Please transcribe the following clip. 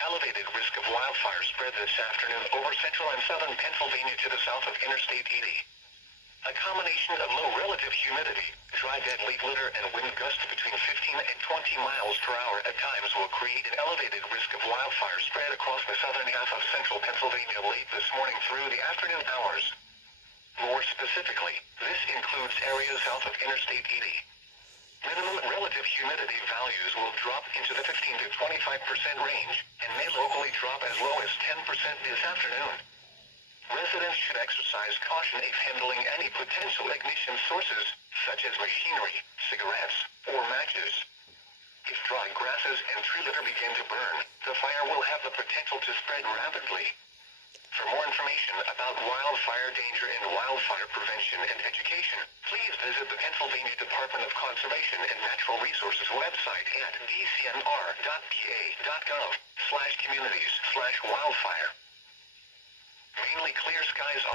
Elevated risk of wildfire spread this afternoon over central and southern Pennsylvania to the south of Interstate 80. A combination of low relative humidity, dry dead leaf litter, and wind gusts between 15 and 20 miles per hour at times will create an elevated risk of wildfire spread across the southern half of central Pennsylvania late this morning through the afternoon hours. More specifically, this includes areas south of Interstate 80. Minimum relative humidity values will drop into the 15 to 25% range and may locally drop as low as 10% this afternoon. Residents should exercise caution if handling any potential ignition sources, such as machinery, cigarettes, or matches. If dry grasses and tree litter begin to burn, the fire will have the potential to spread rapidly. For more information about wildfire danger and wildfire prevention and education, please visit the Pennsylvania Department of Conservation and Natural Resources website at dcnr.pa.gov/communities/wildfire. Mainly clear skies on